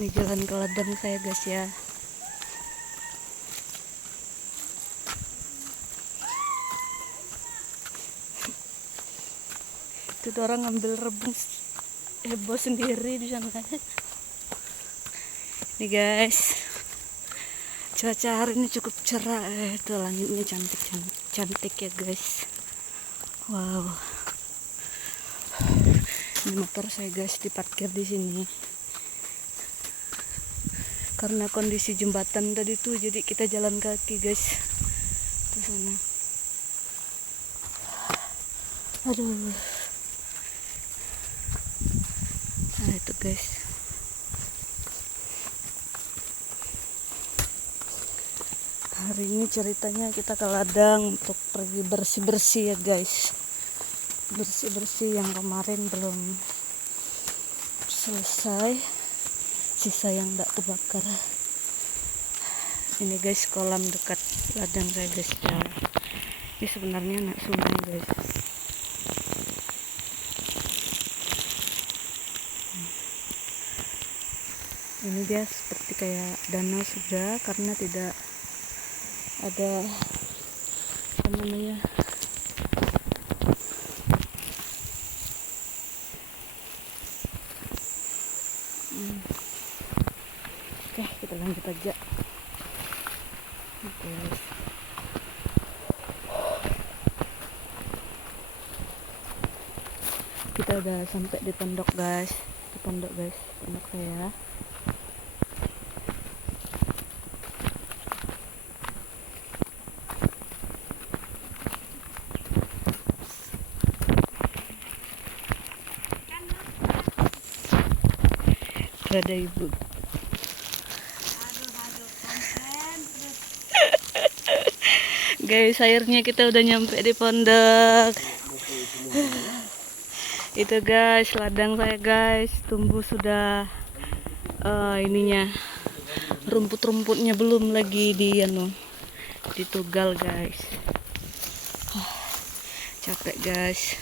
Ini jalan ke ladang saya guys ya. Itu orang ngambil rebus heboh sendiri di sana. Nih guys, cuaca hari ini cukup cerah. Itu langitnya cantik cantik ya guys. Wow. Ini motor saya guys diparkir di sini. Karena kondisi jembatan tadi tuh, jadi kita jalan kaki guys ke sana. Aduh. Nah itu guys. Hari ini ceritanya kita ke ladang untuk pergi bersih-bersih ya guys. Bersih-bersih yang kemarin belum selesai. Sisa yang tidak terbakar. Ini guys kolam dekat ladang saya guys ya. Ini sebenarnya anak sungai guys. Ini dia seperti kayak danau sudah, karena tidak ada apa namanya Oke, kita lanjut aja. Oke. Kita udah sampai di pondok guys. Di pondok guys, pondok saya. Ada ibu. Guys, akhirnya kita udah nyampe di pondok. Itu guys, ladang saya guys, tumbuh sudah ininya. Rumput-rumputnya belum lagi ditugal guys. Capek guys.